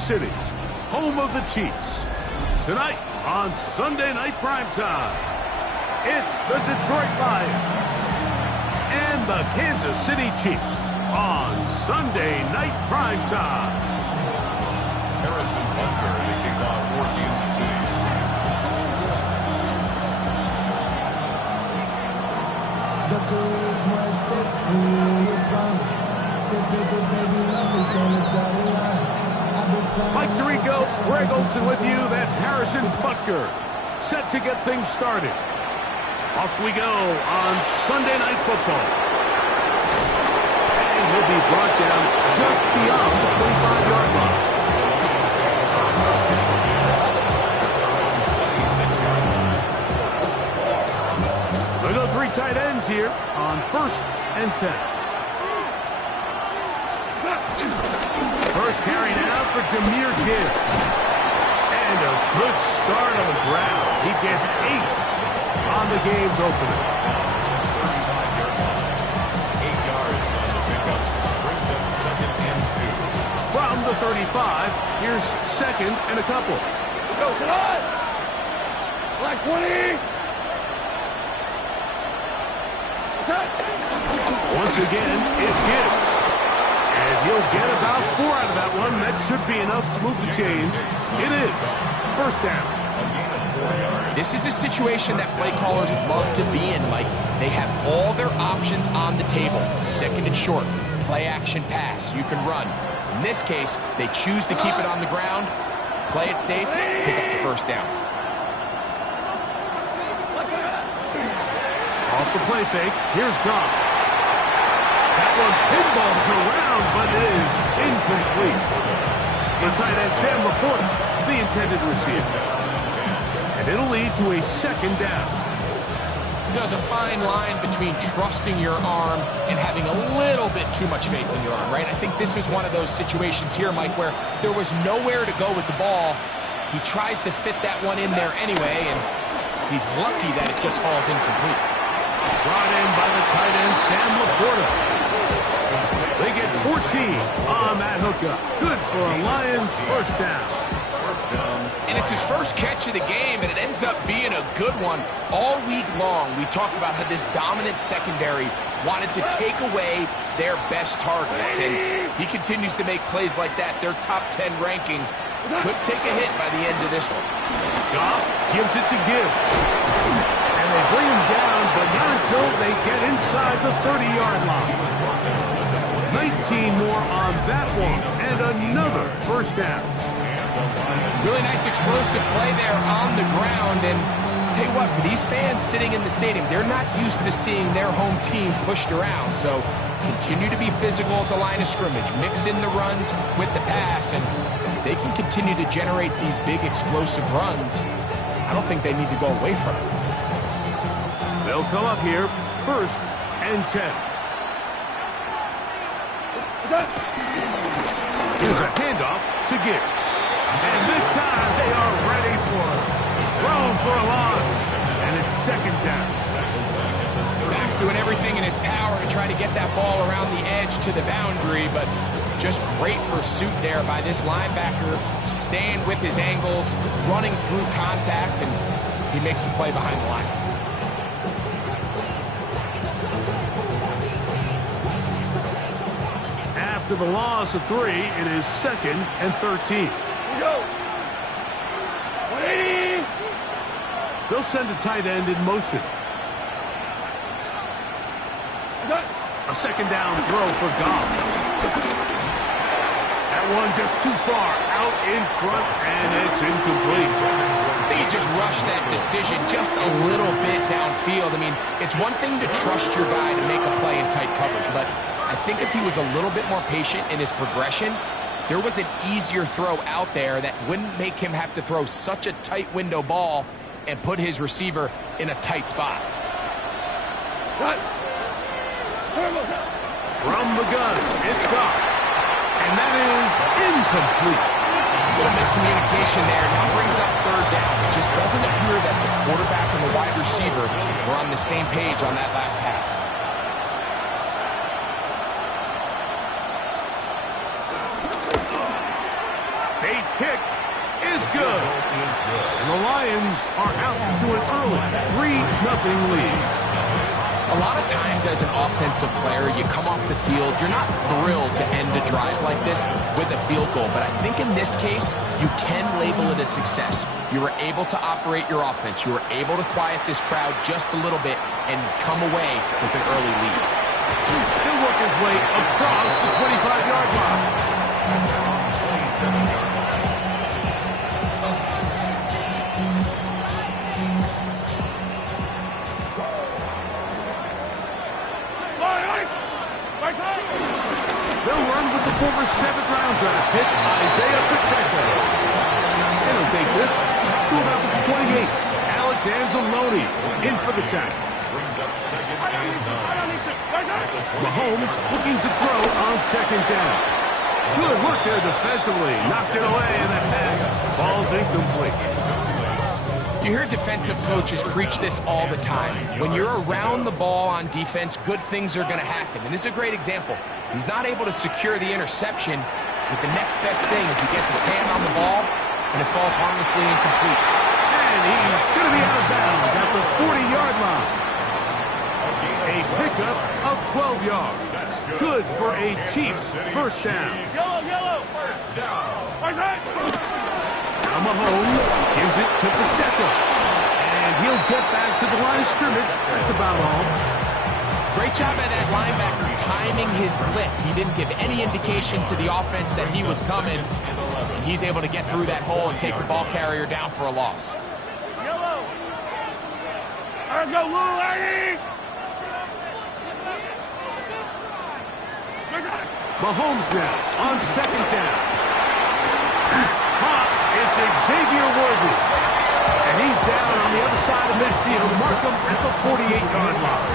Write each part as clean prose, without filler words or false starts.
City, home of the Chiefs. Tonight on Sunday Night Primetime, it's the Detroit Lions and the Kansas City Chiefs on Sunday Night Primetime. Harrison Bunker, the kickoff for Kansas City. The career is my stake when you a problem. The paper, baby, love is on the dotted line. Mike Tirico, Greg Olson with you. That's Harrison Butker, set to get things started. Off we go on Sunday Night Football. And he'll be brought down just beyond the 25-yard line. There go three tight ends here on 1st and 10. First carry now for Jahmyr Gibbs. And a good start on the ground. He gets 8 on the game's opener. 8 yards on the pickup. Brings up 2nd and 2. From the 35, here's 2nd and a couple. Go, come on! Black 20! Okay. Once again, it's Gibbs. And he'll get about 4 out of that one. That should be enough to move the chains. It is 1st down. This is a situation that play callers love to be in, Mike. They have all their options on the table. 2nd and short, play action pass. You can run. In this case, they choose to keep it on the ground, play it safe, pick up the 1st down. Off the play fake, here's Goff. That one pinballs around, but it is incomplete. The tight end, Sam Laporta, the intended receiver. And it'll lead to a 2nd down. There's a fine line between trusting your arm and having a little bit too much faith in your arm, right? I think this is one of those situations here, Mike, where there was nowhere to go with the ball. He tries to fit that one in there anyway, and he's lucky that it just falls incomplete. Brought in by the tight end, Sam Laporta. They get 14 on that hookup. Good for a Lions 1st down. And it's his first catch of the game, and it ends up being a good one. All week long, we talked about how this dominant secondary wanted to take away their best targets, and he continues to make plays like that. Their top 10 ranking could take a hit by the end of this one. Goff gives it to Gibbs. And they bring him down, but not until they get inside the 30-yard line. 19 more on that one, and another 1st down. Really nice explosive play there on the ground, and tell you what, for these fans sitting in the stadium, they're not used to seeing their home team pushed around, so continue to be physical at the line of scrimmage, mix in the runs with the pass, and if they can continue to generate these big explosive runs, I don't think they need to go away from it. They'll come up here, 1st and 10. Here's a handoff to Gibbs. And this time they are ready for it. Thrown for a loss. And it's 2nd down. Max doing everything in his power to try to get that ball around the edge to the boundary, but just great pursuit there by this linebacker, staying with his angles, running through contact, and he makes the play behind the line. After the loss of 3, it is 2nd and 13. Go. 180. They'll send a tight end in motion. A 2nd down throw for Goff. That one just too far out in front, and it's incomplete. I think he just rushed that decision just a little bit downfield. I mean, it's one thing to trust your guy to make a play in tight coverage, but I think if he was a little bit more patient in his progression, there was an easier throw out there that wouldn't make him have to throw such a tight window ball and put his receiver in a tight spot. From the gun, it's Goff. And that is incomplete. A little miscommunication there. Now brings up 3rd down. It just doesn't appear that the quarterback and the wide receiver were on the same page on that last pass. Bates' kick is good. And the Lions are out to an early 3-0 lead. A lot of times as an offensive player, you come off the field, you're not thrilled to end a drive like this with a field goal. But I think in this case, you can label it a success. You were able to operate your offense. You were able to quiet this crowd just a little bit and come away with an early lead. He'll work his way across the 25-yard line. 27. They'll run with the former 7th-round draft pick, Isaiah Pacheco. And he'll take this to about the 28. Alex Anzalone in for the tackle. Brings up second and 9. Mahomes looking to throw on 2nd down. Good work there defensively. Knocked it away, and that pass falls incomplete. You hear defensive coaches preach this all the time. When you're around the ball on defense, good things are going to happen. And this is a great example. He's not able to secure the interception, but the next best thing is he gets his hand on the ball, and it falls harmlessly incomplete. And he's going to be out of bounds at the 40-yard line. A pickup of 12 yards. Good for a Chiefs first down. Yellow. First down. Now Mahomes gives it to Pacheco. And he'll get back to the line of scrimmage. That's about all. Great job by that linebacker timing his blitz. He didn't give any indication to the offense that he was coming. And he's able to get through that hole and take the ball carrier down for a loss. Yellow. Let's go, little lady. Mahomes now on 2nd down. It's Xavier Worthy. And he's down on the other side of midfield. Mark him at the 48-yard line.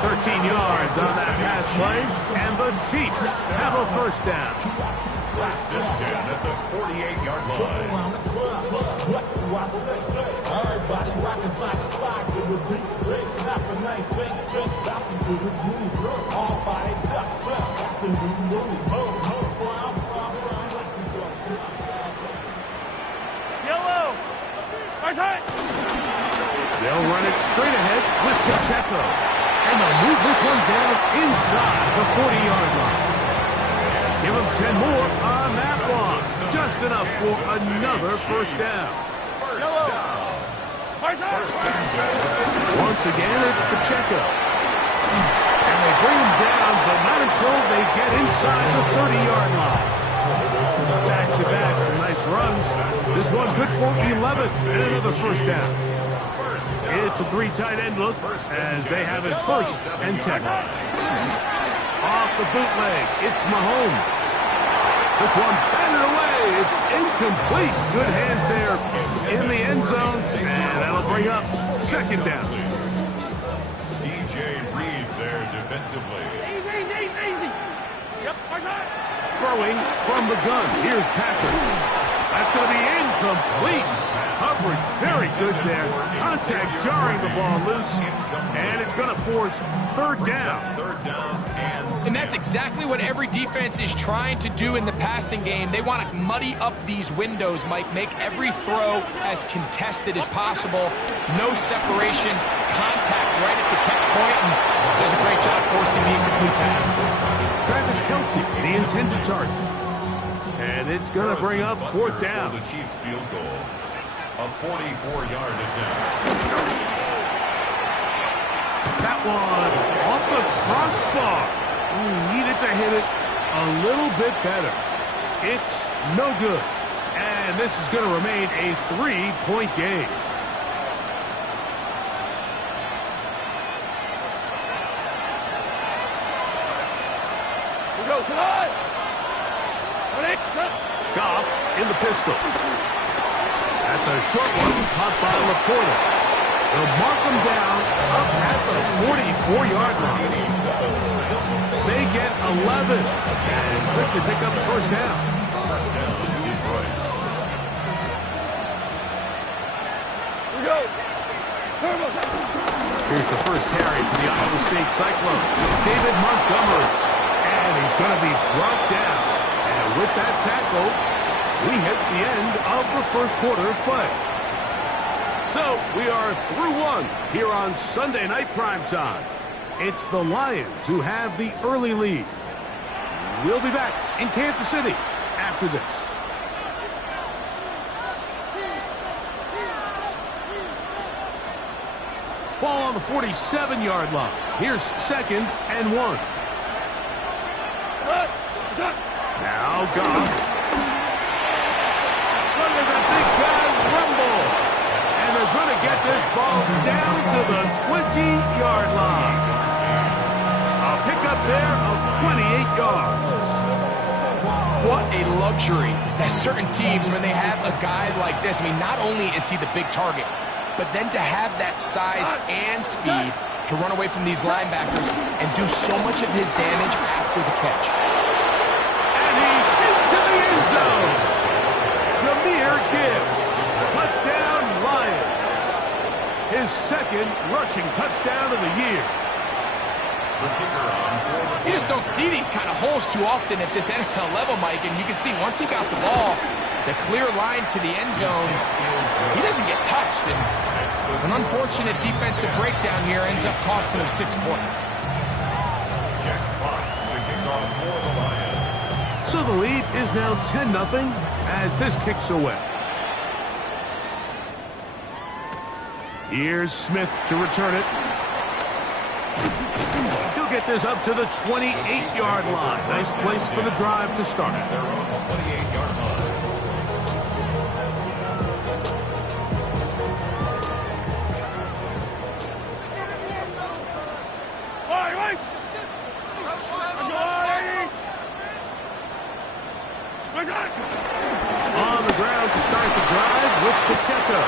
13 yards on that pass play. And the Chiefs have a first down. First and 10 at the 48-yard line. Everybody rockin' side to side to the beat. They snapping, they think, just bouncing to the groove. All body stuff, that's the new move. Yellow. They'll run it straight ahead with Pacheco. And they'll move this one down inside the 40-yard line. Give them 10 more on that one. Just enough for another first down. Once again, it's Pacheco. And they bring him down, but not until they get inside the 30-yard line. Back-to-back, some nice runs. This one good for 11 and another first down. It's a 3 tight end look as they have it 1st and 10. Off the bootleg, it's Mahomes. This one batted away. It's incomplete. Good hands there in the end zone, and that'll bring up 2nd down. DJ Reed there defensively. Easy. Yep, Throwing from the gun. Here's Patrick. That's going to be incomplete. Coverage very good there. Contact jarring the ball loose, and it's going to force 3rd down. And that's exactly what every defense is trying to do in the passing game. They want to muddy up these windows, Mike, make every throw as contested as possible. No separation, contact right at the catch point, and does a great job forcing the incomplete pass. Travis Kelce, the intended target. And it's going to bring up 4th down. The Chiefs field goal. A 44-yard attempt. That one off the crossbar. Needed to hit it a little bit better. It's no good. And this is going to remain a 3-point game. We go, come on. Goff in the pistol. That's a short one, caught by Laporta. They'll mark them down up at the 44-yard line. They get 11 and quickly pick up the first down. First down, Detroit. We go. Here's the first carry for the Iowa State Cyclone. David Montgomery. And he's going to be brought down. And with that tackle, we hit the end of the first quarter of play. So we are through one here on Sunday Night Primetime. It's the Lions who have the early lead. We'll be back in Kansas City after this. Ball on the 47-yard line. Here's 2nd and 1. Now Goff. Look at the big guy rumble. And they're going to get this ball down to the 20-yard line. A pickup there of 28 yards. What a luxury that certain teams, when they have a guy like this, I mean, not only is he the big target, but then to have that size and speed to run away from these linebackers and do so much of his damage after the catch. And he's into the end zone. Jahmyr Gibbs. Touchdown, Lions. His 2nd rushing touchdown of the year. You just don't see these kind of holes too often at this NFL level, Mike, and you can see once he got the ball, the clear line to the end zone, he doesn't get touched, and an unfortunate defensive breakdown here ends up costing him 6 points. So the lead is now 10-0 as this kicks away. Here's Smith to return it. He'll get this up to the 28-yard line. Nice place for the drive to start. Their own 28-yard line. On the ground to start the drive with Pacheco.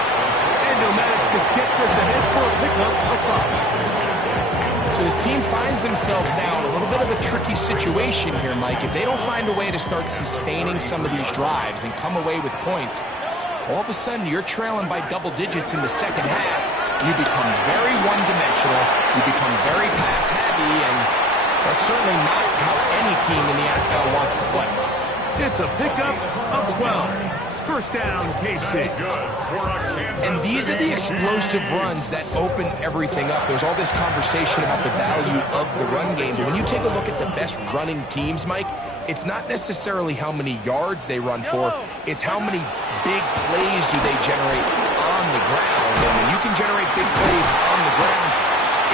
And he'll manage to get this ahead for a pickup of 5. So his team finds themselves now in a little bit of a tricky situation here, Mike. If they don't find a way to start sustaining some of these drives and come away with points, all of a sudden you're trailing by double digits in the second half. You become very one-dimensional. You become very pass-heavy, and that's certainly not how any team in the NFL wants to play. It's a pickup of 12. First down, KC. And these are the explosive runs that open everything up. There's all this conversation about the value of the run game. But when you take a look at the best running teams, Mike, it's not necessarily how many yards they run for. It's how many big plays do they generate on the ground. And when you can generate big plays on the ground,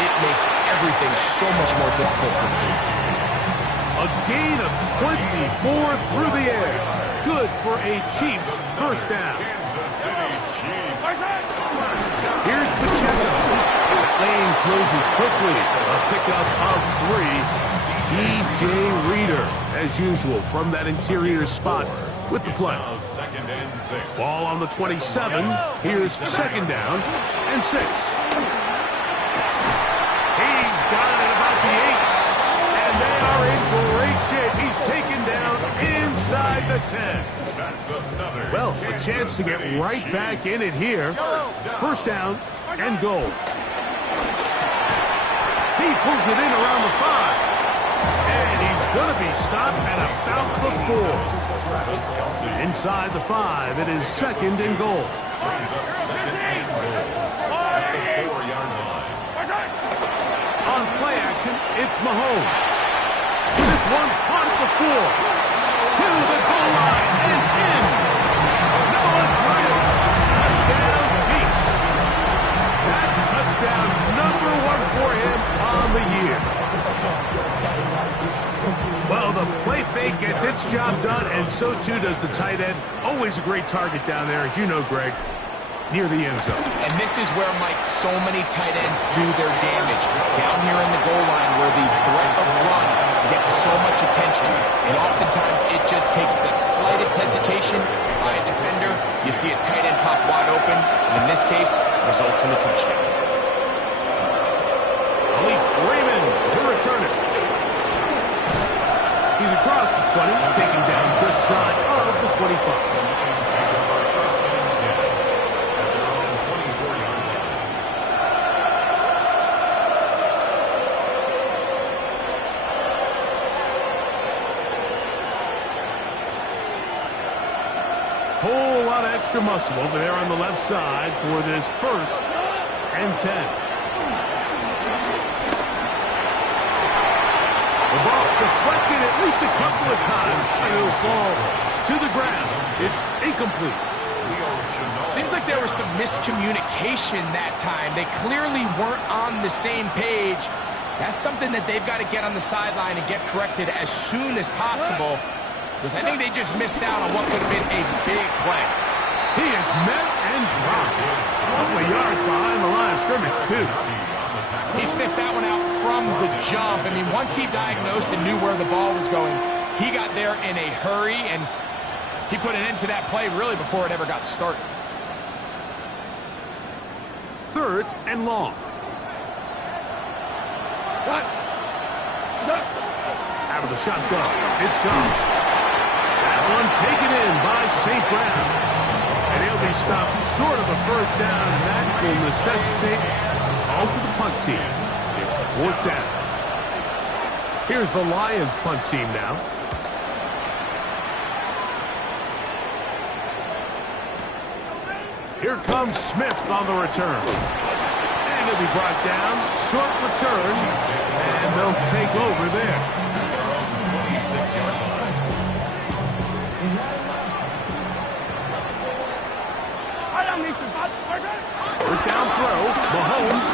it makes everything so much more difficult for the defense. A gain of 24 through the air. Good for a Chiefs first down. Here's Pacheco. That lane closes quickly. A pickup of 3. DJ Reader, as usual, from that interior spot with the play. Ball on the 27. Here's 2nd down and 6. He's got it at about the 8. And they are in great shape. He's taken down inside the 10. Well, a chance to get right back in it here. First down and goal. He pulls it in around the 5. And he's going to be stopped at about the 4. Inside the 5, it is 2nd and goal. On play action, it's Mahomes. This one caught at the 4. To the goal line and in. Noah Grant. Touchdown, Chiefs. That's touchdown number 1 for him on the year. Well, the play fake gets its job done, and so too does the tight end. Always a great target down there, as you know, Greg, near the end zone. And this is where, Mike, so many tight ends do their damage. Down here in the goal line where the threat of run gets so much attention. And oftentimes it just takes the slightest hesitation by a defender. You see a tight end pop wide open. And in this case, results in a touchdown. Khalif Raymond to return it. He's across the 20, taking down just shy of the 25. Whole lot of extra muscle over there on the left side for this 1st and 10. The ball deflected at least a couple of times. It'll fall to the ground. It's incomplete. Seems like there was some miscommunication that time. They clearly weren't on the same page. That's something that they've got to get on the sideline and get corrected as soon as possible, because I think they just missed out on what could have been a big play. He is met and dropped. A couple of yards behind the line of scrimmage, too. He sniffed that one out from the jump. I mean, once he diagnosed and knew where the ball was going, he got there in a hurry, and he put an end to that play really before it ever got started. 3rd and long. Out of the shotgun. It's gone. That one taken in by St. Brown. And he'll be stopped short of a 1st down, and that will necessitate a call to the punt team. It's 4th down. Here's the Lions punt team now. Here comes Smith on the return. And he'll be brought down. Short return. And they'll take over there. 26-yard line. First down throw. Mahomes.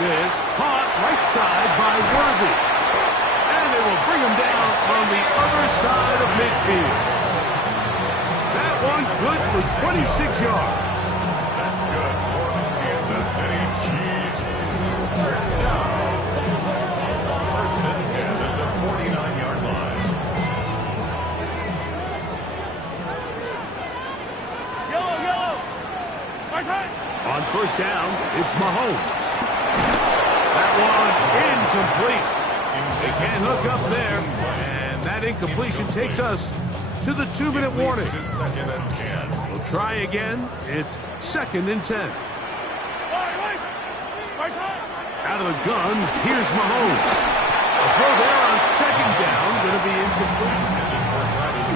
This caught right side by Worthy. And they will bring him down on the other side of midfield. That one good for 26 yards. That's good for the Kansas City Chiefs. First down. 1st and 10 at the 49-yard line. Yellow. On 1st down, it's Mahomes. That one incomplete. They can't hook up there. And that incompletion takes us to the 2-minute warning. To 2nd and 10. We'll try again. It's 2nd and 10. Out of the gun, here's Mahomes. A throw there on 2nd down, going to be incomplete.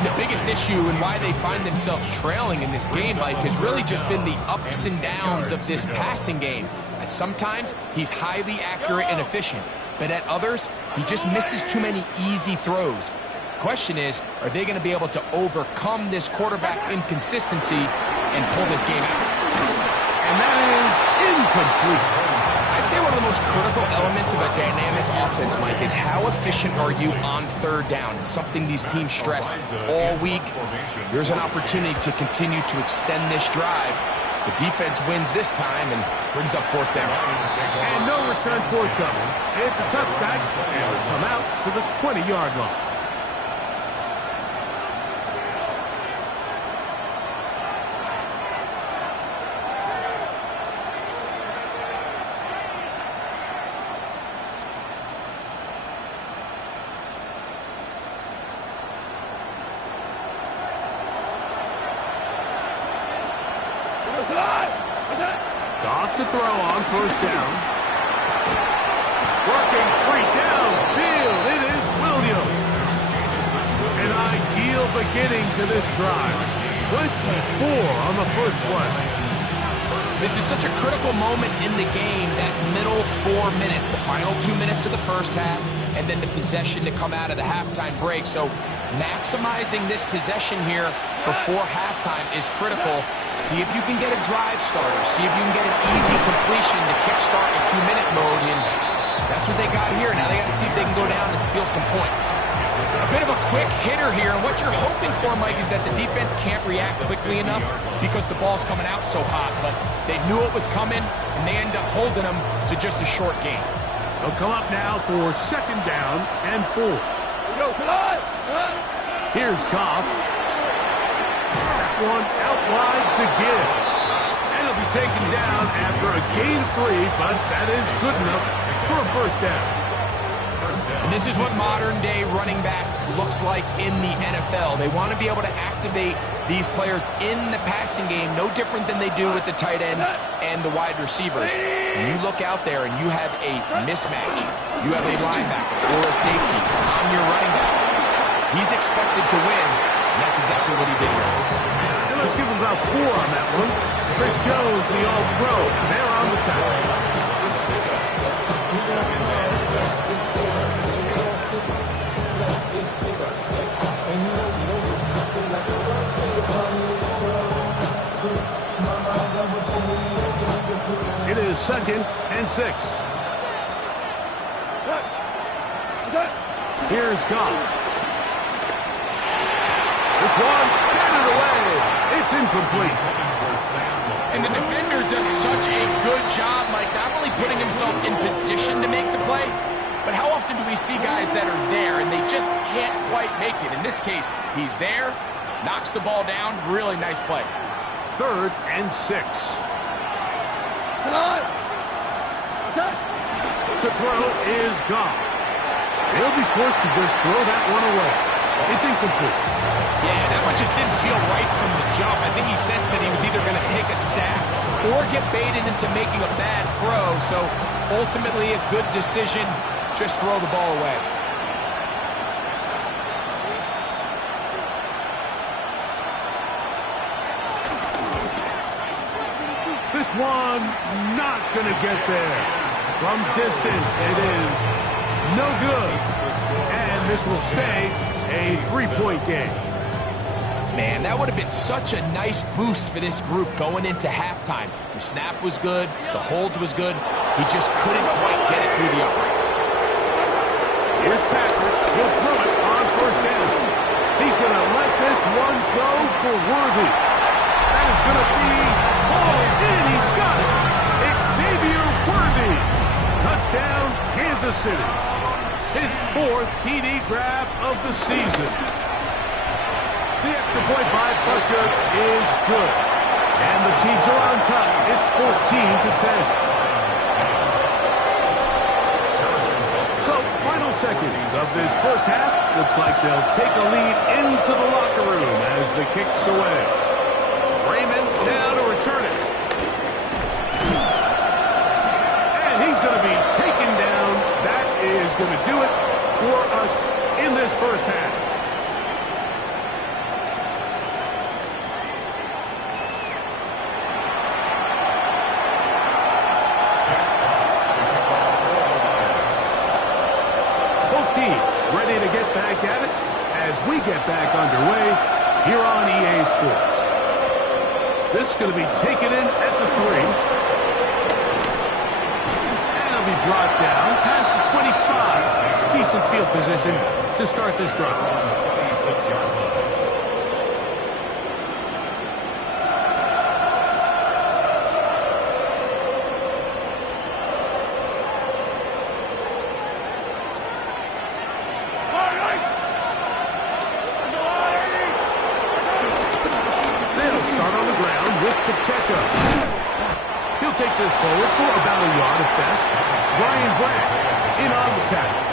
The biggest issue and why they find themselves trailing in this game, Mike, has really just been the ups and downs of this passing game. At sometimes, he's highly accurate and efficient, but at others, he just misses too many easy throws. Question is, are they going to be able to overcome this quarterback inconsistency and pull this game out? And that is incomplete. I'd say one of the most critical elements of a dynamic offense, Mike, is how efficient are you on 3rd down? It's something these teams stress all week. Here's an opportunity to continue to extend this drive. The defense wins this time and brings up 4th down. And no return forthcoming. It's a touchback, and will come out to the 20-yard line. Goff to throw on 1st down. Working free downfield. It is Williams. An ideal beginning to this drive. 24 on the 1st play. This is such a critical moment in the game, that middle 4 minutes, the final 2 minutes of the 1st half, and then the possession to come out of the halftime break. So maximizing this possession here before halftime is critical. See if you can get a drive starter. See if you can get an easy completion to kickstart a 2-minute mode. And that's what they got here. Now they got to see if they can go down and steal some points. A bit of a quick hitter here. And what you're hoping for, Mike, is that the defense can't react quickly enough because the ball's coming out so hot. But they knew it was coming, and they end up holding them to just a short game. They'll come up now for 2nd down and 4. Here's Goff. That one out wide to Gibbs. And he'll be taken down after a gain of 3, but that is good enough for a 1st down. And this is what modern-day running back looks like in the NFL. They want to be able to activate these players in the passing game, no different than they do with the tight ends and the wide receivers. When you look out there and you have a mismatch, you have a linebacker or a safety on your running back, he's expected to win And that's exactly what he did here. And let's give him about 4 on that one. Chris Jones, the All-Pro, there on the tackle. It is 2nd and 6. Here's Goff. This one, batted away. It's incomplete. And the defender does such a good job, Mike, not only putting himself in position to make the play, but how often do we see guys that are there and they just can't quite make it? In this case, he's there, knocks the ball down. Really nice play. 3rd and 6. To throw is Goff. They'll be forced to just throw that one away. It's incomplete. Yeah, that one just didn't feel right from the jump. I think he sensed that he was either going to take a sack or get baited into making a bad throw. So ultimately a good decision, just throw the ball away. This one not going to get there. From distance, it is no good. And this will stay a 3-point game. Man, that would have been such a nice boost for this group going into halftime. The snap was good. The hold was good. He just couldn't quite get it through the uprights. Here's Patrick. He'll throw it on 1st down. He's going to let this one go for Worthy. That is going to be hauled in. He's got it. Xavier Worthy. Touchdown, Kansas City. His 4th TD grab of the season. The extra point by Butcher is good. And the Chiefs are on top. It's 14-10. So, final seconds of this first half. Looks like they'll take a lead into the locker room as the kick's away. Raymond now to return it. And he's going to be taken down. That is going to do it for us in this first half. Ready to get back at it as we get back underway here on EA Sports. This is going to be taken in at the 3. And it'll be brought down past the 25. Decent field position to start this drive. 26-yard line. Pacheco. He'll take this forward for about a yard at best. Brian Branch in on the tackle.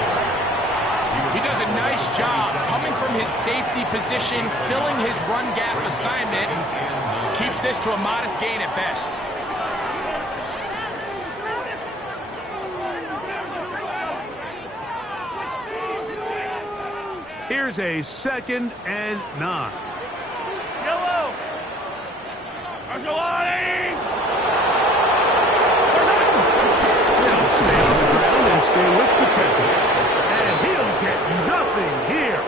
He does a nice job coming from his safety position, filling his run gap assignment, keeps this to a modest gain at best. Here's a 2nd and 9. Yellow! Arcelani! He'll stay on the ground and stay with Pacheco. And he'll get nothing here.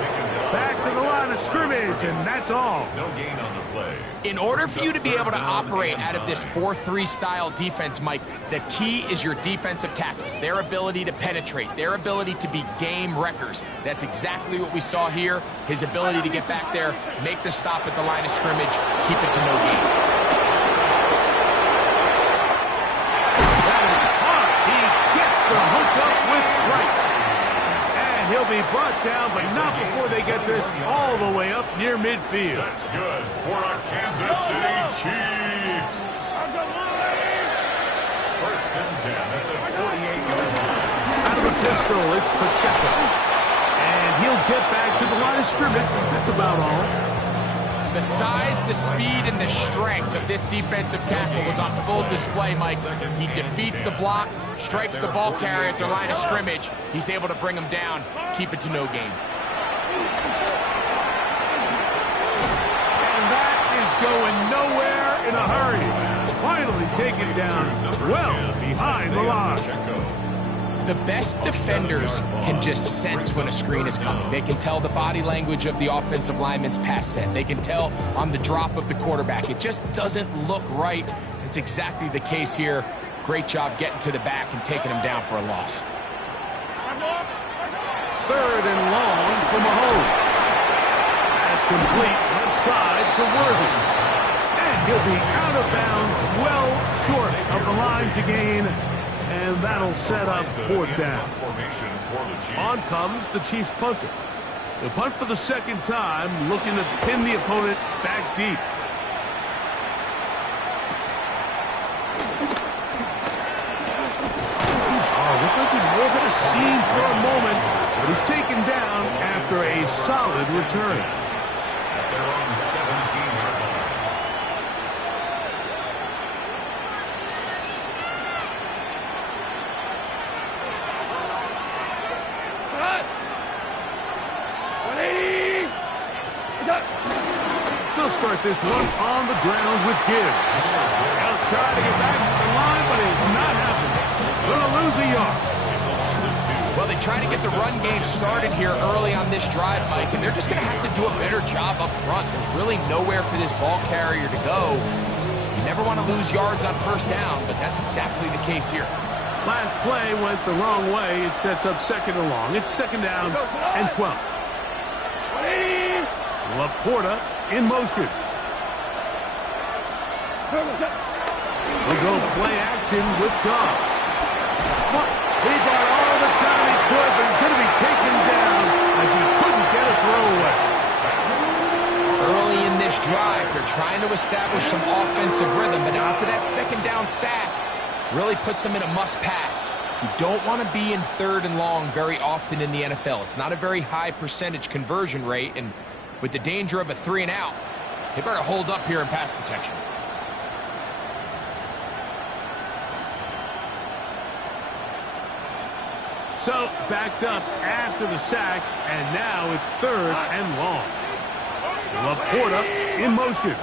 Back to the line of scrimmage, and that's all. No gain on the play. In order for you to be able to operate out of this 4-3 style defense, Mike, the key is your defensive tackles, their ability to penetrate, their ability to be game wreckers. That's exactly what we saw here. His ability to get back there, make the stop at the line of scrimmage, keep it to no gain. That is hard. He gets the hook up with Rice. And he'll be brought down, but not before they get this all the way up near midfield. That's good for our Kansas City Chiefs. First and 10 at the 48-yard line. Out of the pistol, it's Pacheco. And he'll get back to the line of scrimmage. That's about all. The size, the speed, and the strength of this defensive tackle was on full display, Mike. He defeats the block, strikes the ball carrier at the line of scrimmage. He's able to bring him down, keep it to no gain. taken down well behind the line. The best defenders can just sense when a screen is coming. They can tell the body language of the offensive lineman's pass set. They can tell on the drop of the quarterback. It just doesn't look right. It's exactly the case here. Great job getting to the back and taking him down for a loss. 3rd and long for Mahomes. That's complete left side to Worthy. And he'll be out of bounds, well short of the line to gain. And that'll set up 4th down. On comes the Chiefs punter. The punt for the 2nd time, looking to pin the opponent back deep. Oh, looked like he moved at a seam for a moment, but he's taken down after a solid return. At their own 17-yard line. They'll start this one on the ground with Gibbs. He'll try to get back to the line, but it's not happening. Gonna lose a yard. Well, they try to get the run game started here early on this drive, Mike, and they're just going to have to do a better job up front. There's really nowhere for this ball carrier to go. You never want to lose yards on 1st down, but that's exactly the case here. Last play went the wrong way. It sets up 2nd and long. It's 2nd down and 12. Laporta in motion. We'll go play action with Goff. He got all the time he could, but he's going to be taken down as he couldn't get a throw away. Early in this drive, they're trying to establish some offensive rhythm, but after that 2nd down sack, really puts them in a must-pass. You don't want to be in 3rd and long very often in the NFL. It's not a very high percentage conversion rate, and with the danger of a 3 and out, they better hold up here in pass protection. So, backed up after the sack, and now it's 3rd and long. Laporta in motion.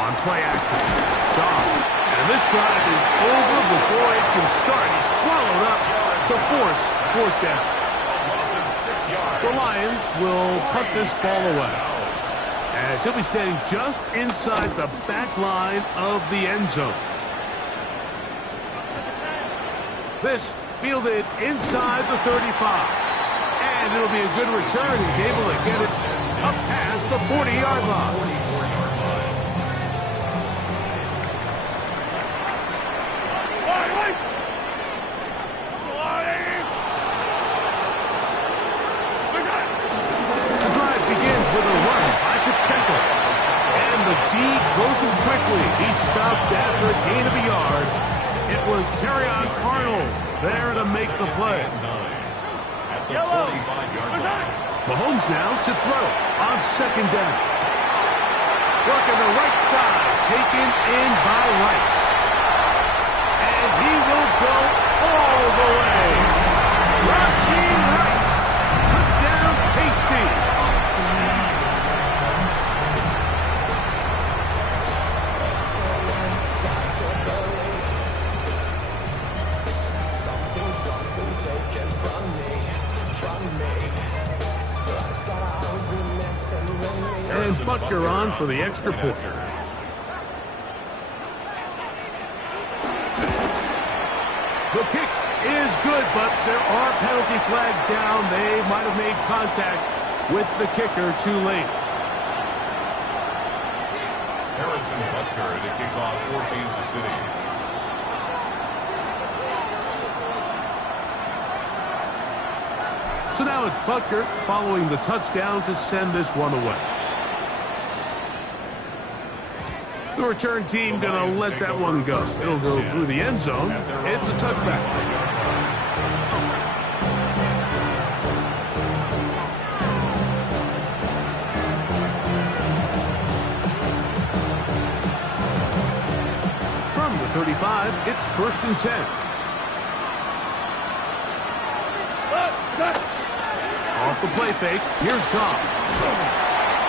On play action. Goff. And this drive is over before it can start. He's swallowed up to force 4th down. The Lions will punt this ball away, as he'll be standing just inside the back line of the end zone. This fielded inside the 35. And it'll be a good return. He's able to get it up past the 40-yard line. The drive begins with a run by Pacheco. And the D closes quickly. He's stopped after a gain of a yard. It was Terrion Arnold there to make the play. Mahomes now to throw on 2nd down. Working the right side, taken in by Rice. And he will go all the way. Rashee Rice, touchdown KC. And Butker on for the extra point. The kick is good, but there are penalty flags down. They might have made contact with the kicker too late. Harrison Butker to kick off for Kansas City. So now it's Butker following the touchdown to send this one away. The return team going to let that one go. It'll go through the end zone. It's a touchback. From the 35, it's 1st and 10. Off the play fake, here's Goff.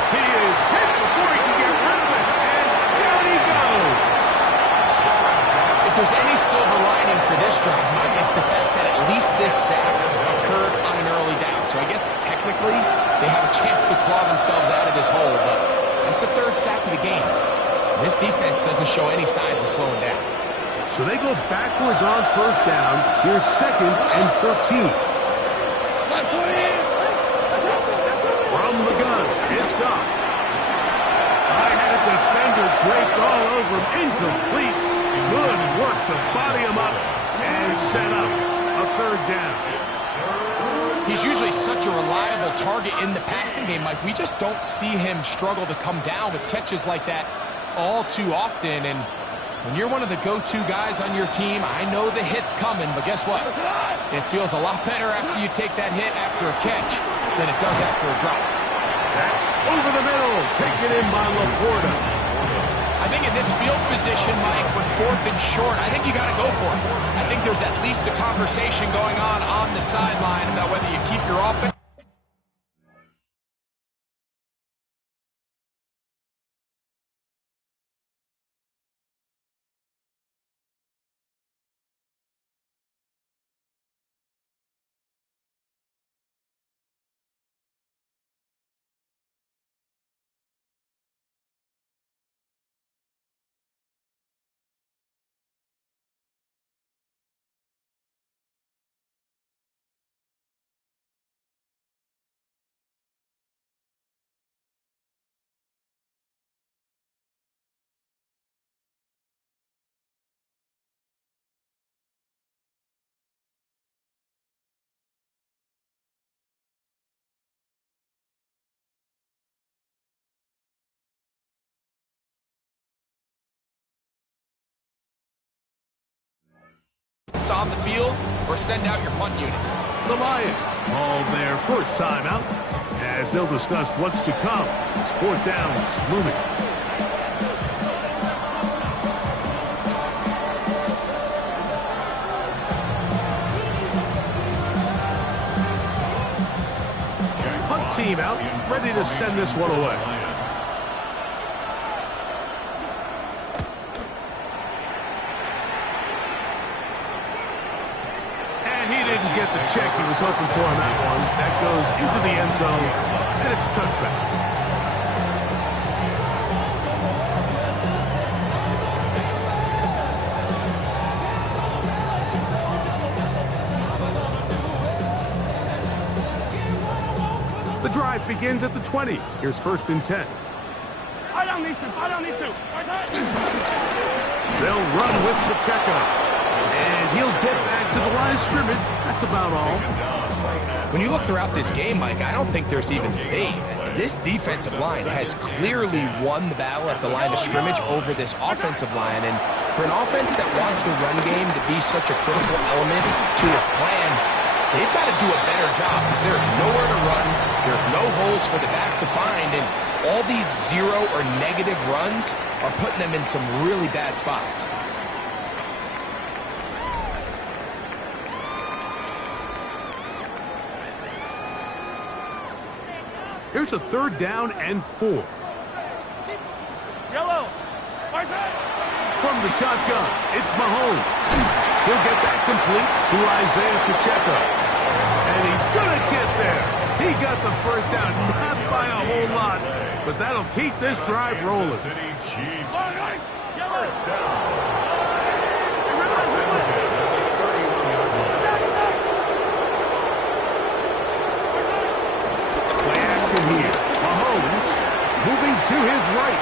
He is hit before he can get rid of it, and right, Mike. It's the fact that at least this sack occurred on an early down. So I guess technically they have a chance to claw themselves out of this hole, but that's the third sack of the game. This defense doesn't show any signs of slowing down. So they go backwards on first down. Here's 2nd and 13. From the gun, it's Goff. I had a defender draped all over him. Incomplete. Good work to body him up and set up a 3rd down. He's usually such a reliable target in the passing game, Mike. We just don't see him struggle to come down with catches like that all too often. And when you're one of the go-to guys on your team, I know the hit's coming, but guess what? It feels a lot better after you take that hit after a catch than it does after a drop. That's over the middle, taken in by Laporta. I think in this field position, Mike, with 4th and short, I think you got to go for it. I think there's at least a conversation going on the sideline about whether you keep your offense. On the field or send out your punt unit. The Lions call their first timeout as they'll discuss what's to come as 4th down is looming. Punt team out, ready to send this one away. Get the check he was hoping for on that one. That goes into the end zone, and it's touchback. The drive begins at the 20. Here's 1st and 10. Fire down these two. They'll run with Pacheco. And he'll get back to the line of scrimmage. That's about all. When you look throughout this game, Mike, I don't think there's even debate. This defensive line has clearly won the battle at the line of scrimmage over this offensive line. And for an offense that wants the run game to be such a critical element to its plan, they've got to do a better job because there's nowhere to run. There's no holes for the back to find. And all these 0 or negative runs are putting them in some really bad spots. Here's a 3rd down and 4. Yellow. From the shotgun, it's Mahomes. He'll get that complete to Isaiah Pacheco. And he's going to get there. He got the 1st down, not by a whole lot, but that'll keep this drive rolling. Kansas City Chiefs. 1st down. 1st and 10 at the 31-yard line. Here, Mahomes moving to his right.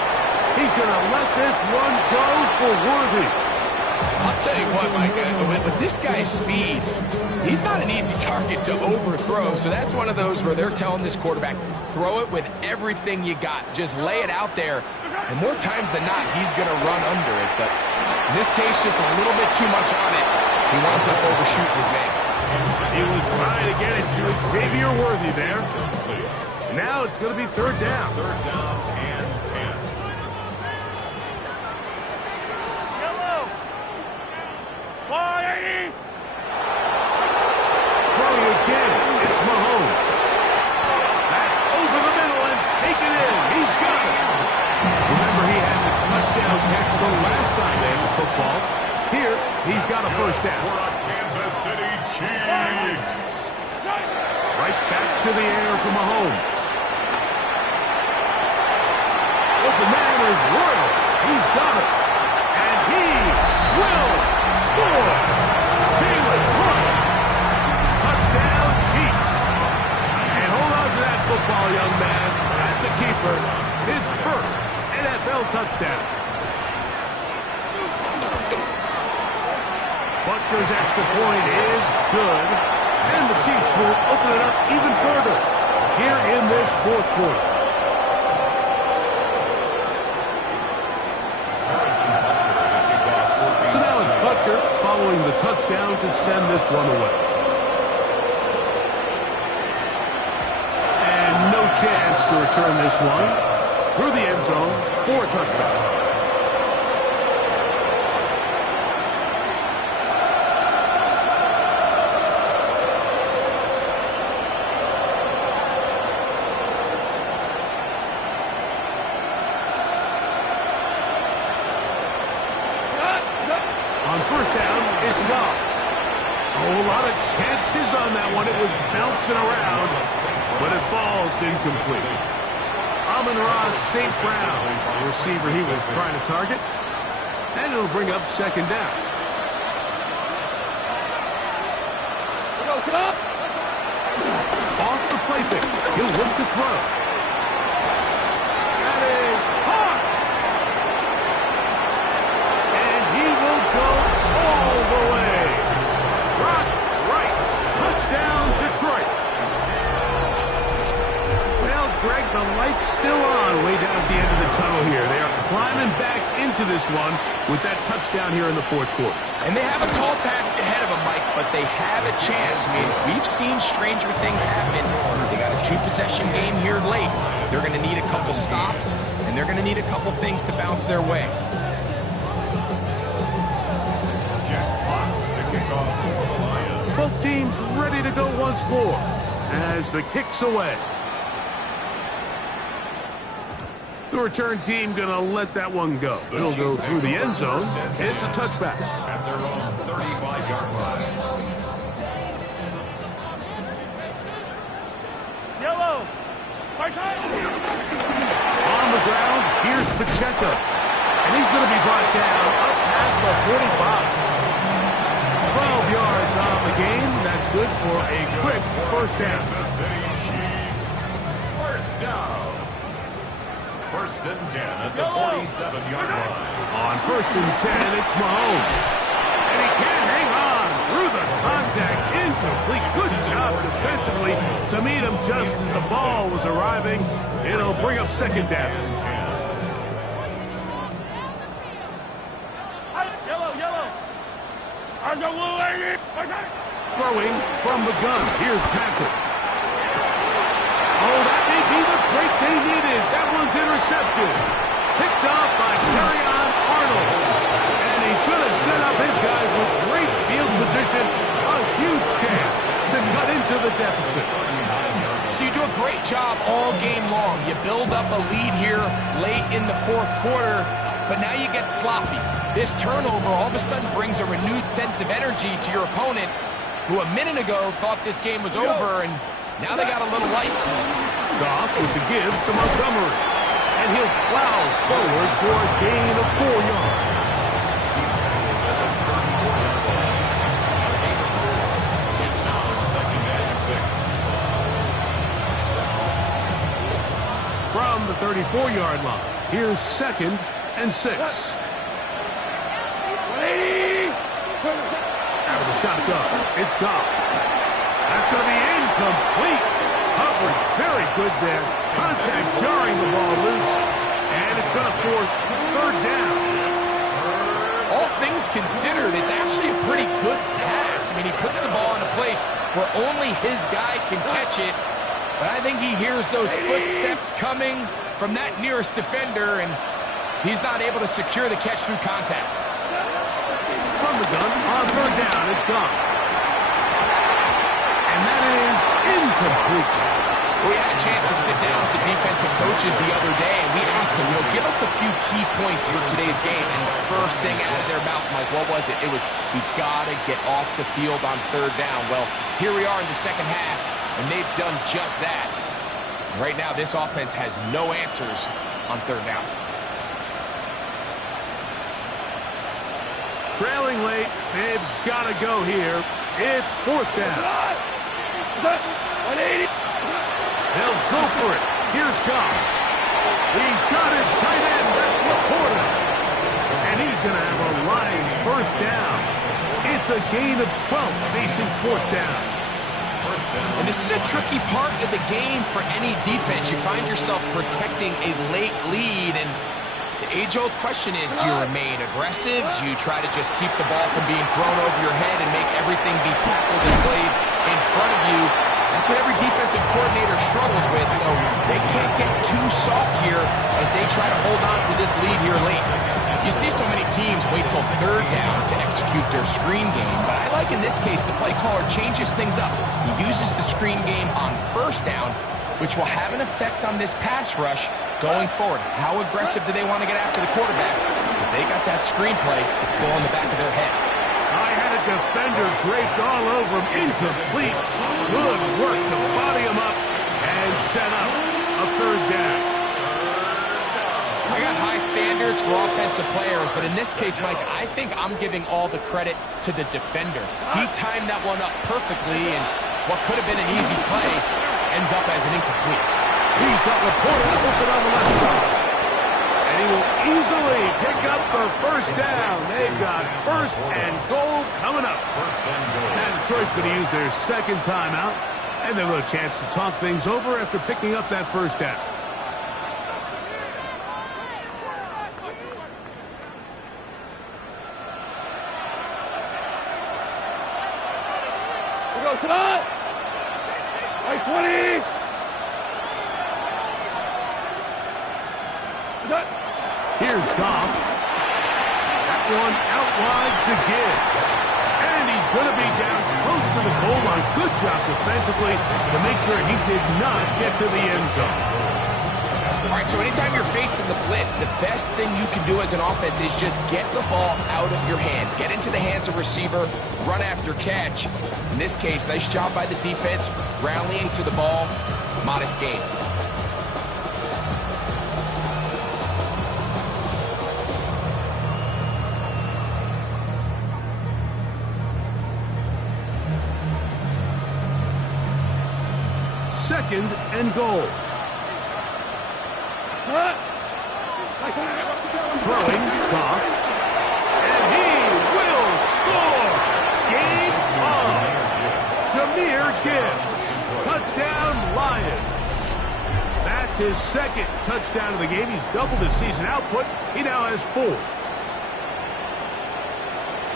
He's going to let this one go for Worthy. I'll tell you what, Mike, with this guy's speed, he's not an easy target to overthrow. So that's one of those where they're telling this quarterback, throw it with everything you got. Just lay it out there. And more times than not, he's going to run under it. But in this case, just a little bit too much on it. He winds up overshooting his man. He was trying to get it to Xavier Worthy there. Now it's going to be 3rd down. 3rd down and 10. Yellow. Fire. Throwing again, it's Mahomes. That's over the middle and taken in. He's got it. Remember, he had the touchdown catch the last time they had the football. Here, he's got a 1st down. City Chiefs. Right back to the air for Mahomes. Open man is Royals. He's got it. And he will score. Jalen Royals. Touchdown, Chiefs. And hold on to that football, young man. That's a keeper. His first NFL touchdown. Butker's extra point is good. And the Chiefs will open it up even further here in this fourth quarter. So now it's Butker following the touchdown to send this one away. And no chance to return this one through the end zone for a touchdown. On first down, it's Goff. Oh, a lot of chances on that one. It was bouncing around, but it falls incomplete. Amon-Ra St. Brown, the receiver he was trying to target, and it'll bring up second down. Off the play fake. He'll look to throw. That is hard. And he will go all the way. Rock right. Touchdown, Detroit. Well, Greg, the light's still on way down at the end of the tunnel here. They are climbing back into this one with that touchdown here in the fourth quarter. And they have a tall task ahead of them, Mike, but they have a chance. I mean, we've seen stranger things happen. They got a two-possession game here late. They're going to need a couple stops, and they're going to need a couple things to bounce their way. Both teams ready to go once more as the kick's away. The return team going to let that one go. It'll go through the end zone. It's a touchback. At their own 35-yard line. Yellow. Right side. On the ground, here's Pacheco. And he's going to be brought down up past the 45. 12 yards on the game. That's good for a quick first down. Kansas City Chiefs. First down. First and 10 at the 47-yard line. On first and 10, it's Mahomes. And he can't hang on through the contact. Incomplete. Good job defensively to meet him just as the ball was arriving. It'll bring up second down. Yellow. On the blue lady. Right side. Throwing from the gun. Here's Patrick. Oh, that may be the break they needed. That one's intercepted. Picked off by Kerryon Arnold. And he's going to set up his guys with great field position. A huge chance to cut into the deficit. So you do a great job all game long. You build up a lead here late in the fourth quarter, but now you get sloppy. This turnover all of a sudden brings a renewed sense of energy to your opponent, who a minute ago thought this game was over, and now they got a little life. Goff with the give to Montgomery. And he'll plow forward for a gain of 4 yards. It's now second and 6. From the 34-yard line, here's second and 6. Out of the shotgun, it's Goff. That's going to be incomplete. Coverage very good there. Contact jarring the ball loose. And it's going to force third down. All things considered, it's actually a pretty good pass. I mean, he puts the ball in a place where only his guy can catch it. But I think he hears those footsteps coming from that nearest defender, and he's not able to secure the catch through contact. From the gun, on third down, it's gone. And that is incomplete. We had a chance to sit down with the defensive coaches the other day, and we asked them, give us a few key points for today's game. And the first thing out of their mouth, Mike, what was it? It was, we got to get off the field on third down. Well, here we are in the second half, and they've done just that. Right now, this offense has no answers on third down. Trailing late, they've got to go here. It's fourth down. 180. They'll go for it. Here's Goff. He's got his tight end. That's Laporta. And he's going to have a Lions first down. It's a gain of 12 facing fourth down. And this is a tricky part of the game for any defense. You find yourself protecting a late lead, and the age-old question is, do you remain aggressive? Do you try to just keep the ball from being thrown over your head and make everything be tackled and played in front of you? That's what every defensive coordinator struggles with, so they can't get too soft here as they try to hold on to this lead here late. You see so many teams wait till third down to execute their screen game, but I like in this case the play caller changes things up. He uses the screen game on first down, which will have an effect on this pass rush going forward. How aggressive do they want to get after the quarterback? Because they got that screen play still in the back of their head. I had a defender draped all over him. Incomplete. Good work to body him up and set up a third down. I got high standards for offensive players, but in this case, Mike, I think I'm giving all the credit to the defender. He timed that one up perfectly, and what could have been an easy play ends up as an incomplete. He's got Laporta open on the left side. And he will easily pick up the first down. They've got first and goal coming up. And Detroit's going to use their second timeout, and they'll have a chance to talk things over after picking up that first down. We go to that. 20. Here's Goff. That one out wide to Gibbs. And he's going to be down close to the goal line. Good job defensively to make sure he did not get to the end zone. All right, so anytime you're facing the blitz, the best thing you can do as an offense is just get the ball out of your hand. Get into the hands of receiver, run after catch. In this case, nice job by the defense, rallying to the ball, modest gain. Second and goal. Throwing, Goff. And he will score! Game on! Jahmyr Gibbs. Touchdown, Lions. That's his second touchdown of the game. He's doubled his season output. He now has 4.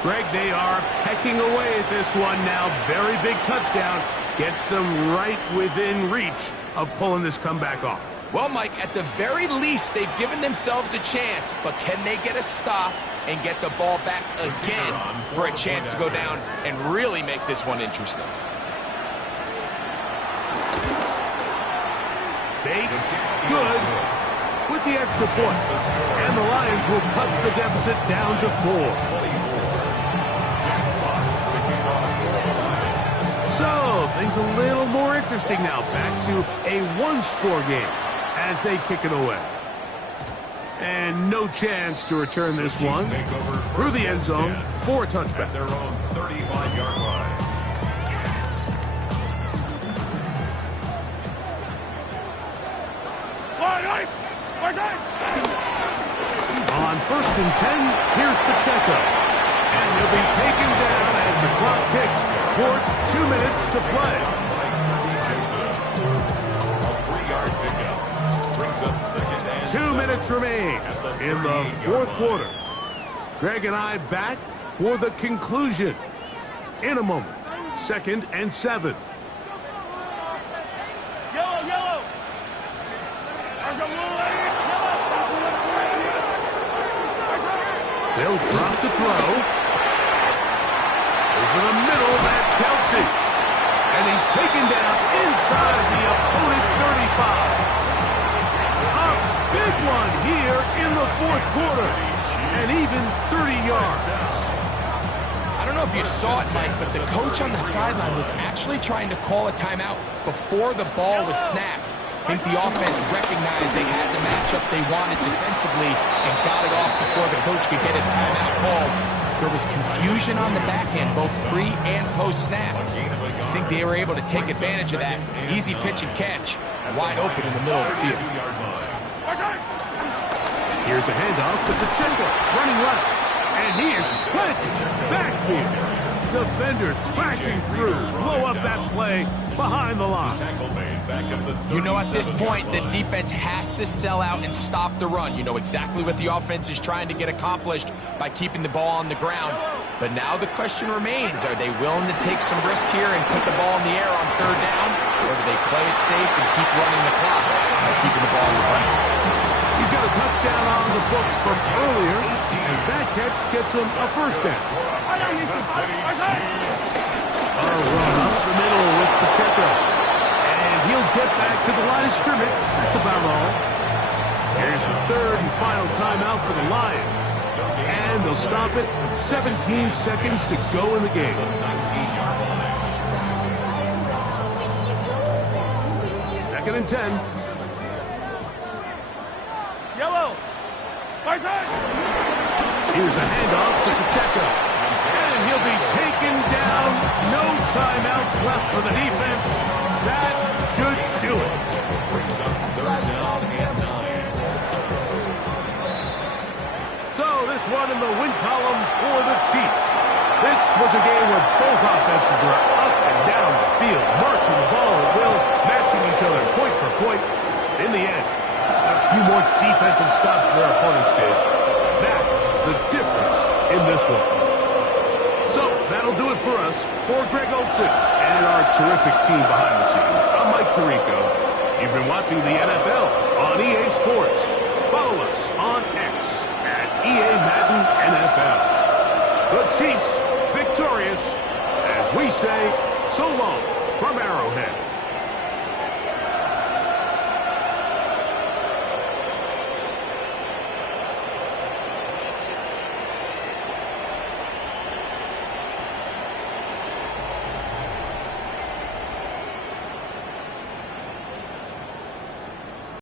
Greg, they are pecking away at this one now. Very big touchdown. Gets them right within reach of pulling this comeback off. Well, Mike, at the very least, they've given themselves a chance, but can they get a stop and get the ball back again for a chance to go down and really make this one interesting? Bates, good, with the extra point. And the Lions will cut the deficit down to 4. So, things a little more interesting now. Back to a 1-score game as they kick it away. And no chance to return this one through the end zone for a touchback. Their own 35-yard line. On first and 10, here's Pacheco. And he'll be taken down as the clock ticks towards 2 minutes to play. A 3-yard pickup brings up second and 2 minutes remain in the fourth quarter. Greg and I back for the conclusion in a moment. 2nd and 7. Yellow. They'll drop to throw. Over the middle, that's Kelsey. And he's taken down inside the opponent's the fourth quarter, and even 30 yards. I don't know if you saw it, Mike, but the coach on the sideline was actually trying to call a timeout before the ball was snapped. I think the offense recognized they had the matchup they wanted defensively and got it off before the coach could get his timeout called. There was confusion on the back end, both pre and post snap. I think they were able to take advantage of that. Easy pitch and catch, wide open in the middle of the field. Here's a handoff to Pacheco, running left, and he is planted backfield. Defenders crashing through, blow up that play behind the line. You know, at this point, the defense has to sell out and stop the run. You know exactly what the offense is trying to get accomplished by keeping the ball on the ground. But now the question remains, are they willing to take some risk here and put the ball in the air on third down? Or do they play it safe and keep running the clock by keeping the ball on the ground? He's got a touchdown on the books from earlier, and that catch gets him a first down. A run up the middle with Pacheco. And he'll get back to the line of scrimmage. That's about all. Here's the third and final timeout for the Lions. And they'll stop it with 17 seconds to go in the game. Second and 10. Yellow. Spicy. Here's a handoff to Pacheco. And he'll be taken down. No timeouts left for the defense. That should do it. Brings up third down and 9. So this one in the win column for the Chiefs. This was a game where both offenses were up and down the field, marching the ball at will, matching each other point for point. In the end, a few more defensive stops than their opponents did. That's the difference in this one. So that'll do it for us. For Greg Olson and our terrific team behind the scenes, I'm Mike Tirico. You've been watching the NFL on EA Sports. Follow us on X at EA Madden NFL. The Chiefs victorious as we say so long from Arrowhead.